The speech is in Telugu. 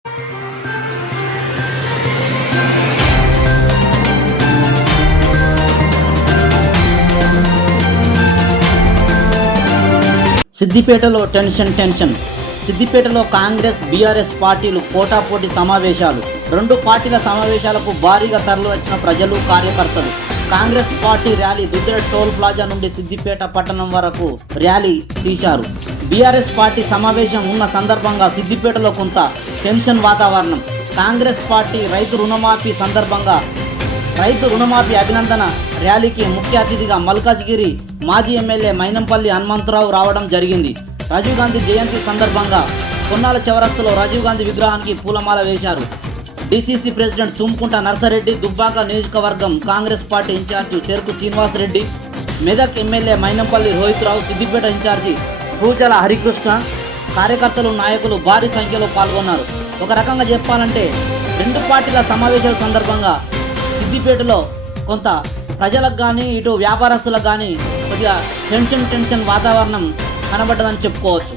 సిద్దిపేటలో టెన్షన్. సిద్దిపేటలో కాంగ్రెస్ బీఆర్ఎస్ పార్టీలు పోటాపోటీ సమావేశాలు. రెండు పార్టీల సమావేశాలకు భారీగా తరలివచ్చిన ప్రజలు, కార్యకర్తలు. Congress party rally Duddira toll plaza నుండి సిద్దిపేట పట్టణం వరకు ర్యాలీ తీశారు. బీఆర్ఎస్ పార్టీ సమావేశం ఉన్న సందర్భంగా సిద్దిపేటలో కొంత టెన్షన్ వాతావరణం. కాంగ్రెస్ పార్టీ రైతు రుణమాఫీ సందర్భంగా రైతు రుణమాఫీ అభినందన ర్యాలీకి ముఖ్య అతిథిగా మల్కాజ్గిరి మాజీ ఎమ్మెల్యే మైనంపల్లి హనుమంతరావు రావడం జరిగింది. రాజీవ్ గాంధీ జయంతి సందర్భంగా కొన్నాల చౌరస్తాలో రాజీవ్ గాంధీ విగ్రహానికి పూలమాల వేశారు. డీసీసీ ప్రెసిడెంట్ తుమ్కుంట నర్సారెడ్డి, దుబ్బాక నియోజకవర్గం కాంగ్రెస్ పార్టీ ఇన్ఛార్జి చెరుకు శ్రీనివాసరెడ్డి, మెదక్ ఎమ్మెల్యే మైనంపల్లి రోహిత్రావు, సిద్దిపేట ఇన్ఛార్జి పూచల హరికృష్ణ, కార్యకర్తలు, నాయకులు భారీ సంఖ్యలో పాల్గొన్నారు. ఒక రకంగా చెప్పాలంటే రెండు పార్టీల సమావేశాల సందర్భంగా సిద్దిపేటలో కొంత ప్రజలకు కానీ ఇటు వ్యాపారస్తులకు కానీ కొద్దిగా టెన్షన్ వాతావరణం కనబడ్డదని చెప్పుకోవచ్చు.